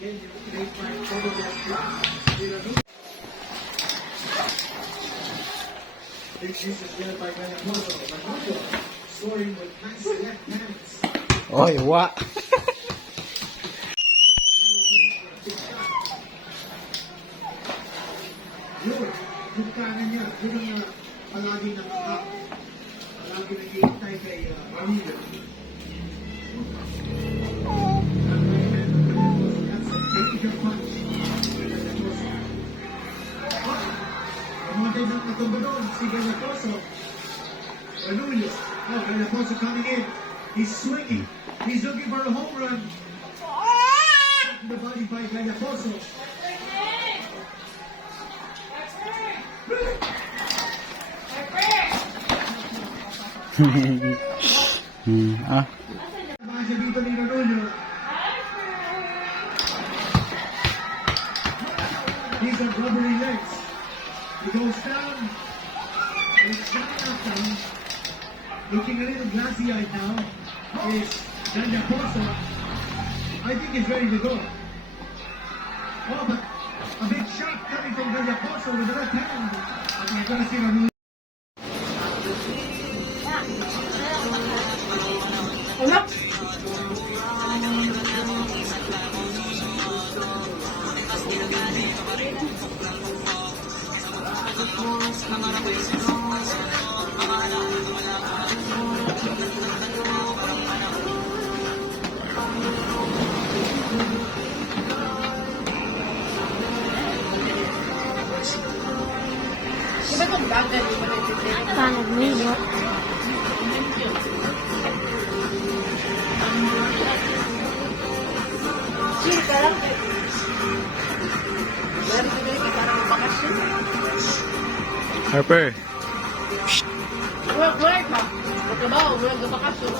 Oy, wa. Yun, yung kanan niya, yun ang palagi nakakap. Palagi nag-iintay kay Marina. That's a major punch. Namatay ng katumba doon, si Galatoso. Ranullo. Oh, Galatoso coming in. He's swinging. He's looking for a home run. The body by Galatoso. Ah. Masya dito ni Ranullo. He's got rubbery legs. He goes down. He's down down. Looking a little glassy-eyed now is Danya Poso. I think he's ready to go. Oh, but a big shot coming from Danya Poso with the left hand. And we're going to see Ranullo. Paano mo? Harper. Work ba? Magtrabaho, work na bakasyon.